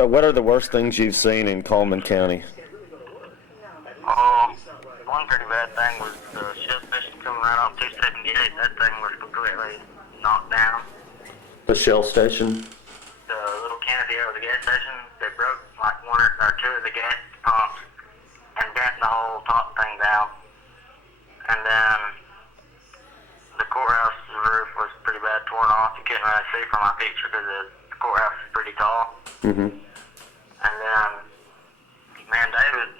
So what are the worst things you've seen in Cullman County? One pretty bad thing was the shell station coming right off 278. That thing was completely knocked down. The Shell station? The little canopy over the gas station, they broke like one or two of the gas pumps and bent the whole top thing down. And then the courthouse roof was pretty bad torn off. You couldn't really see from my picture because the courthouse is pretty tall. Mm-hmm. And then, man, David,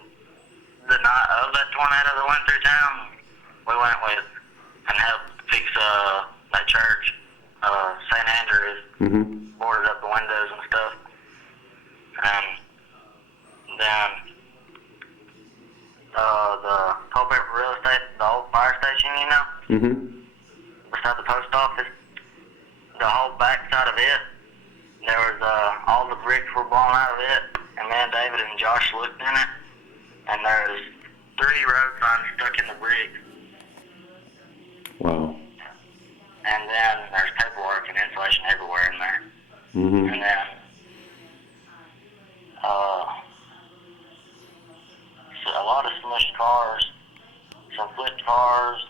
the night of that tornado that went through town, we went with and helped fix that church, St. Andrews, boarded up the windows and stuff. And then the Culpeper Real Estate, the old fire station, you know, beside the post office, the whole back side of it, there was all the bricks were blown out of it, and me and David and Josh looked in it, and there's 3 road signs stuck in the bricks. Wow. And then there's paperwork and insulation everywhere in there. And then so a lot of smushed cars, some flipped cars,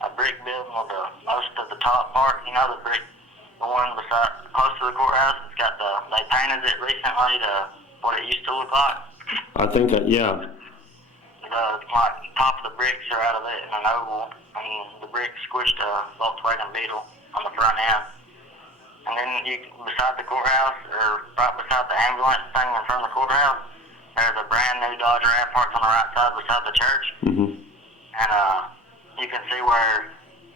a brick building with most of the top part, you know, the one beside close to the courthouse. It's got they painted it recently to what it used to look like. I think that, yeah. The top of the bricks are out of it in an oval, and the brick squished a Volkswagen Beetle on the front end. And then beside the courthouse, or right beside the ambulance thing in front of the courthouse, there's a brand new Dodge Ram parked on the right side beside the church. And you can see where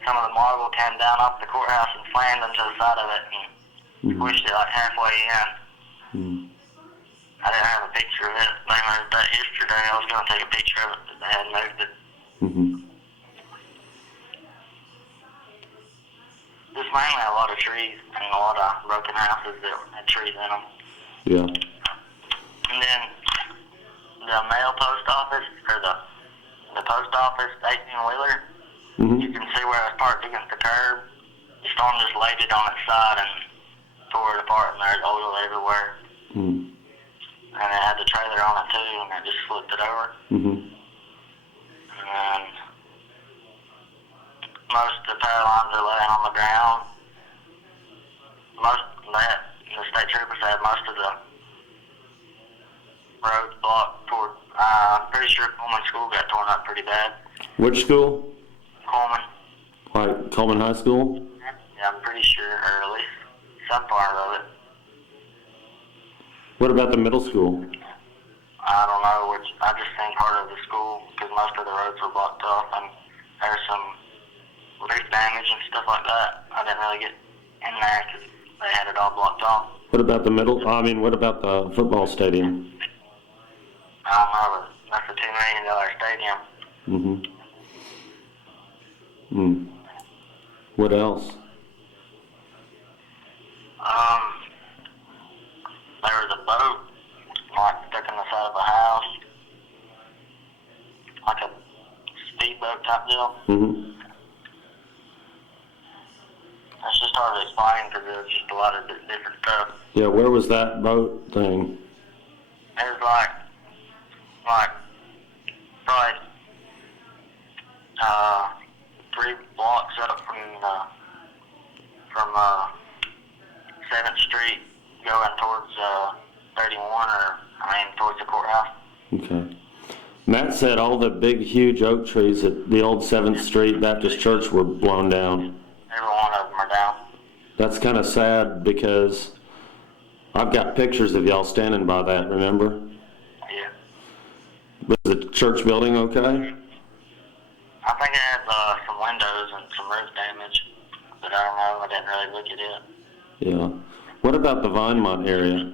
some of the marble came down off the courthouse and slammed into the side of it and squished it like halfway in. I didn't have a picture of it. They moved that yesterday. I was going to take a picture of it, but they hadn't moved it. Just mainly a lot of trees and a lot of broken houses that had trees in them. Yeah. And then the mail post office, or the post office, 18-wheeler, you can see where it's parked against the curb. The storm just laid it on its side and tore it apart, and there's oil everywhere. And it had the trailer on it too, and it just flipped it over. And most of the power lines are laying on the ground. The state troopers had most of the roads blocked toward, I'm pretty sure Cullman School got torn up pretty bad. Which school? Cullman. Like Cullman High School? Yeah, I'm pretty sure, or at least some part of it. What about the middle school? I don't know, I just seen part of the school because most of the roads were blocked off, and there's some roof damage and stuff like that. I didn't really get in there because they had it all blocked off. What about what about the football stadium? I don't know, but that's a $2 million stadium. What else? There was a boat, like, stuck in the side of a house, like a speedboat type deal. It's just hard to explain because there's just a lot of different stuff. Yeah, where was that boat thing? It was like probably 3 blocks up from 7th Street going towards 31, towards the courthouse. Okay. Matt said all the big, huge oak trees at the old 7th Street Baptist Church were blown down. Every one of them are down. That's kind of sad because I've got pictures of y'all standing by that, remember? Yeah. Was the church building okay? I think it had some windows and some roof damage, but I don't know. I didn't really look at it. Yeah. What about the Vinemont area?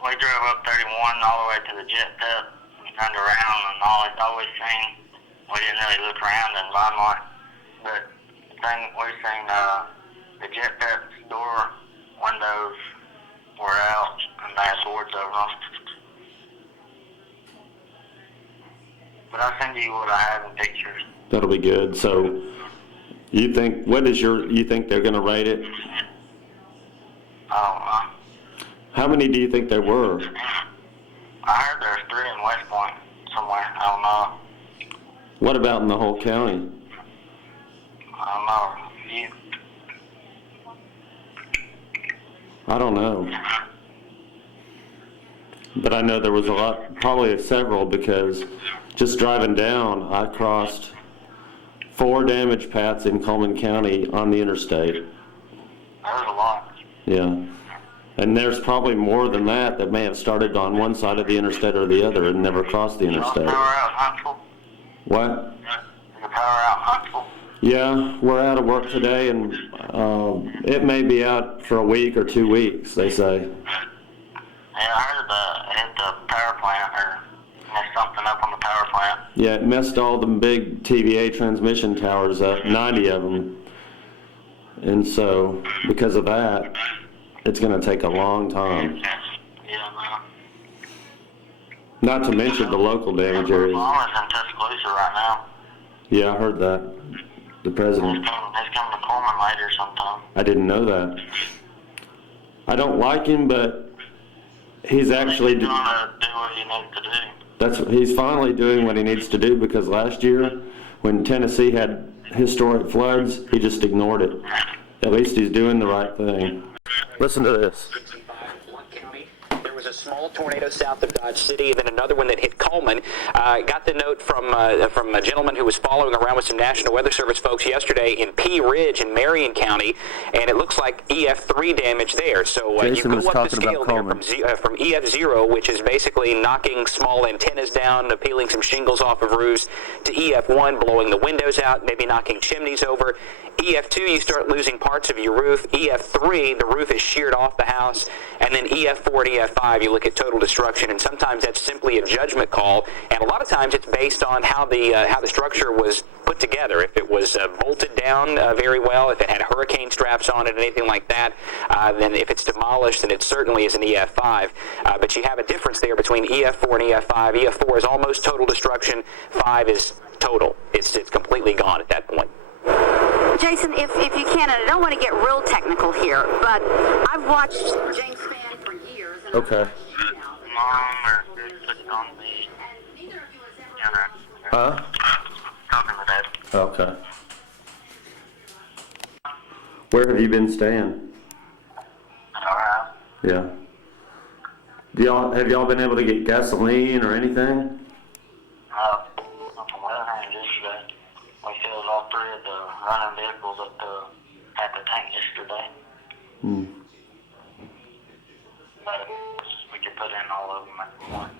We drove up 31 all the way to the jet pit and turned around, and always seen, we didn't really look around in Vinemont, but we've seen the jet pit's door windows were out and they had boards over them. But I'll send you what I have in pictures. That'll be good. So You think, you think they're gonna rate it? I don't know. How many do you think there were? I heard there's 3 in West Point somewhere. I don't know. What about in the whole county? I don't know. I don't know. But I know there was a lot, probably several, because just driving down, I crossed 4 damage paths in Cullman County on the interstate. There's a lot. Yeah. And there's probably more than that may have started on one side of the interstate or the other and never crossed the interstate. Power out in Huntsville? What? Your power out in Huntsville? Yeah, we're out of work today, and it may be out for a week or 2 weeks, they say. Yeah, I heard it hit the power plant or messed something up on the power plant. Yeah, it messed all the big TVA transmission towers up, 90 of them. And so, because of that, it's going to take a long time. Yeah, man. Not to mention the local damage areas. Obama's in Tuscaloosa right now. Yeah, I heard that. The president. He's coming to Cullman later sometime. I didn't know that. I don't like him, but he's actually... He's going to do what he needs to do. He's finally doing what he needs to do, because last year, when Tennessee had historic floods, he just ignored it. At least he's doing the right thing. Listen to this. There was a small tornado south of Dodge City, and then another one that hit Cullman. Got the note from a gentleman who was following around with some National Weather Service folks yesterday in Pea Ridge in Marion County, and it looks like EF3 damage there. So you go up the scale there from EF0, which is basically knocking small antennas down, peeling some shingles off of roofs, to EF1, blowing the windows out, maybe knocking chimneys over. EF2, you start losing parts of your roof. EF3, the roof is sheared off the house. And then EF4 and EF5, you look at total destruction. And sometimes that's simply a judgment call. And a lot of times it's based on how the structure was put together. If it was bolted down very well, if it had hurricane straps on it, anything like that, then if it's demolished, then it certainly is an EF5. But you have a difference there between EF4 and EF5. EF4 is almost total destruction. 5 is total. It's completely gone at that point. Jason, if you can, and I don't want to get real technical here, but I've watched James Spann for years. And Okay. Mom or put on the counter. Huh? Talking to Dad. Okay. Where have you been staying? Alright. Yeah. Have y'all been able to get gasoline or anything? From Wilhelm yesterday. We filled all 3 of the running vehicles at the tank yesterday. Hmm. But we could put in all of them at once.